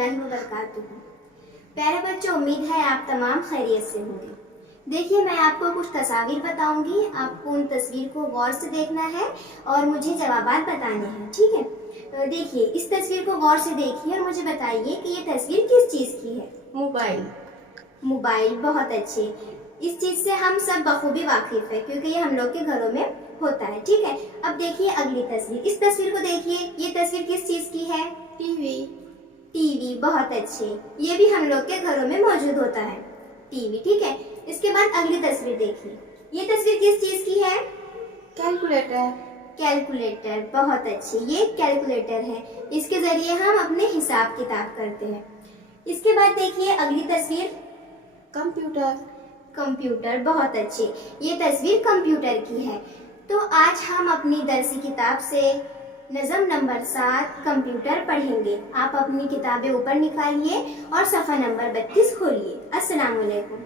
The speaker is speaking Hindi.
रहमतुल्लाहि व बरकातुहू। प्यारे बच्चों, उम्मीद है आप तमाम खैरियत से होंगे। देखिए, मैं आपको कुछ तस्वीर बताऊंगी, आपको उन तस्वीर को गौर से देखना है और मुझे जवाबात बताने हैं, ठीक है। तो देखिए, इस तस्वीर को गौर से देखिए और मुझे बताइए कि ये तस्वीर किस चीज़ की है। मोबाइल। मोबाइल, बहुत अच्छे। इस चीज़ से हम सब बखूबी वाकिफ है क्योंकि ये हम लोग के घरों में होता है, ठीक है। अब देखिए अगली तस्वीर, इस तस्वीर को देखिए, ये तस्वीर किस चीज़ की है। टीवी। टीवी, बहुत अच्छे। ये भी हम लोग के घरों में मौजूद होता है, टीवी, ठीक है। इसके बाद अगली तस्वीर देखिए, ये तस्वीर किस चीज़ की है। कैलकुलेटर। कैलकुलेटर, बहुत अच्छे। ये कैलकुलेटर है, इसके ज़रिए हम अपने हिसाब किताब करते हैं। इसके बाद देखिए अगली तस्वीर, कंप्यूटर। कंप्यूटर, बहुत अच्छी। ये तस्वीर कंप्यूटर की है। तो आज हम अपनी दरसी किताब से नज़म नंबर 7 कंप्यूटर पढ़ेंगे। आप अपनी किताबें ऊपर निकालिए और सफ़ा नंबर 32 खोलिए। अस्सलाम वालेकुम।